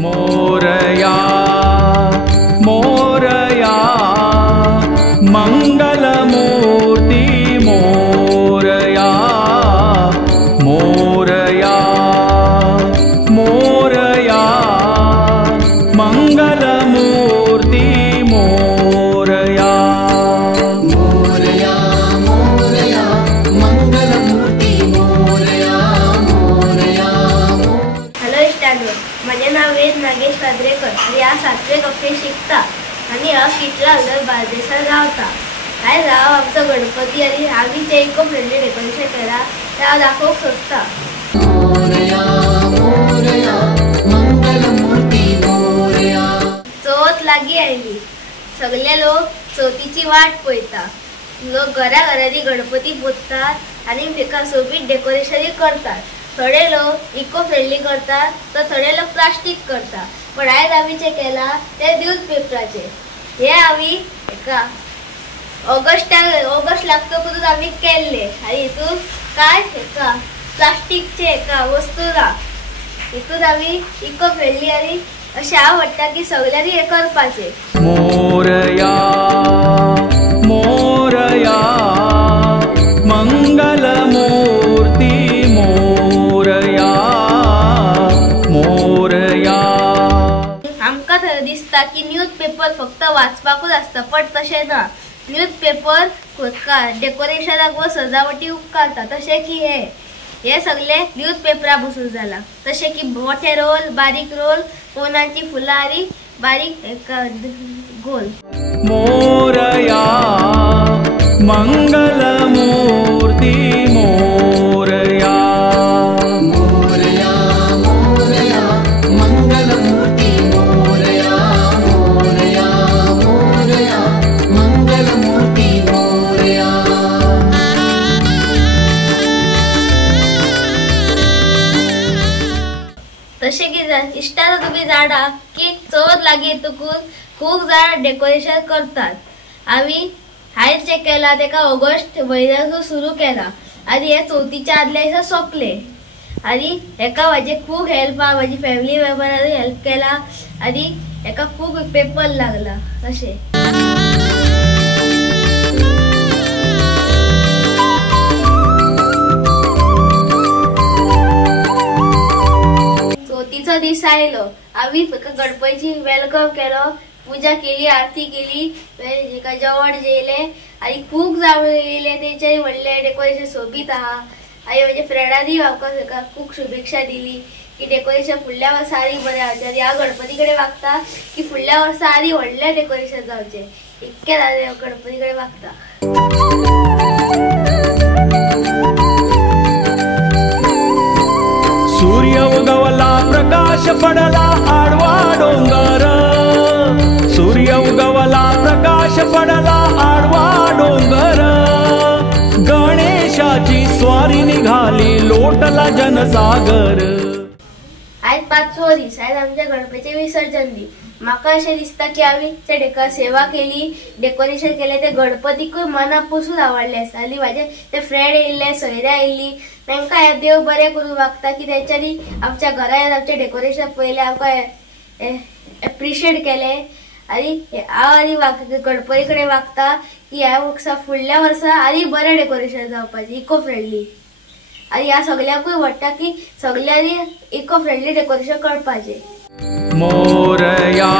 Morya Morya मंगलमूर्ति Morya Morya Morya मंगलमूर्ति Morya Morya Morya मंगलमूर्ति Morya Morya. Hello इष्टांनो, माझे नाव वेद नागेश काद्रेकर आणि या 7वे कक्षेत शिकता आणि हा किटला अंदर बार्देसात रावता। काय राव आमचा गणपती आणि आम्ही ते इको फ्रेंडली डेकोरेशन केला त्या दाखवूक सोदता। मोरया मोरया मंगलमूर्ति मोरया। चवथ लागी आयली, सगळे लोक चवथीची वाट पळयता। लोक घराघरांनी गणपती पोसतात आणि तेका सोबीत डेकोरेशन करतात। थोडे लोक इको फ्रेंडली करतात तर थोडे लोक प्लास्टिक करतात। पण आयज आम्ही जे केला ते न्यूजपेपराचे। हे आम्ही एका ऑगस्ट लागतकूच आम्ही केले आणि हितून काय एका प्लास्टिकचे एका वस्तूला हितून आम्ही इको फ्रेंडली आणि अशें हांव वाटता की सगळ्यांनी हे करपाचे। मोरया मोरया मंगलमूर्ति मोरया मोरया। आमकां थंय दिसता की न्यूजपेपर फक्त वाचपाकूच आसता, पण तशें ना। न्यूजपेपर डेकोरेशनाक व सजावटी उपकारता, तशें की हे सगळे न्यूजपेपरा बसून जाला। तशें की मोठे रोल, बारीक रोल, कोणाची फुलां आणि बारीक गोल। मोरया मंगलमूर्ति मोरया मोरया मोरया मंगलमूर्ति मोरया मोरया मोरया मंगलमूर्ति मोरया। तशें की इष्टांनो तुम्ही जाणा की चवथ लागी येतकूच खूब जाण डेकोरेशन करतात। आम्ही आयज जे केला तेका ऑगस्ट म्हयन्यासून सुरू केला आणि हे चवथीच्या आदल्या दिसा सोंपले। आणि हेका म्हाजे खूब हेल्प हा, म्हाजी फॅमिली मेंबरांनी हेल्प केला आणि हेका खूब पेपर लागला। अशें चवथीचो दीस आयलो, आम्ही गणपतीची वेलकम केलो, पूजा केली, आरती केली, जेवण जेले आणि खूप जाण येयले। तेचे म्हणले डेकोरेशन सोबीत आहा आणि माझ्या फ्रेंडांनी आमकां खूप शुभेच्छा दिली की डेकोरेशन फुडल्या वर्सा आनी बरें जावचें। ह्या गणपती कडेन मागता की फुडल्या वर्सा आनी व्हडलें डेकोरेशन जावचें। इतकें जालें गणपती कडेन मागता। सूर्य उगवला प्रकाश पडला आडवा डोंगर। सूर्य उगवला प्रकाश पडला आडवा डोंगर। गणेशाची स्वारी निघाली लोटला जनसागर। आज 5वो दीस, आज आमच्या गणपतीचे विसर्जन दी। म्हाका अशें दिसता की आम्ही ते सेवा केली, डेकोरेशन केले, ते गणपतीकूय मनापासून आवडले आसा। आनी म्हाजे ते फ्रेंड येयल्ले, सोयऱ्या येयली, तांकां हे देव बरें करूं मागता की तेंच्यांनी आमच्या घरांत आमचे डेकोरेशन पळयलें, आमकां एप्रिशिएट केलें। आणि हांव आनी गणपती कडेन मागता की ह्या वर्सा फुडल्या वर्सा आनी बरें डेकोरेशन जावपाचें, इको फ्रेंडली। आणि ह्या सगळ्यांकूय वाटता की सगळ्यांनी इको फ्रेंडली डेकोरेशन करपाचें। मोरया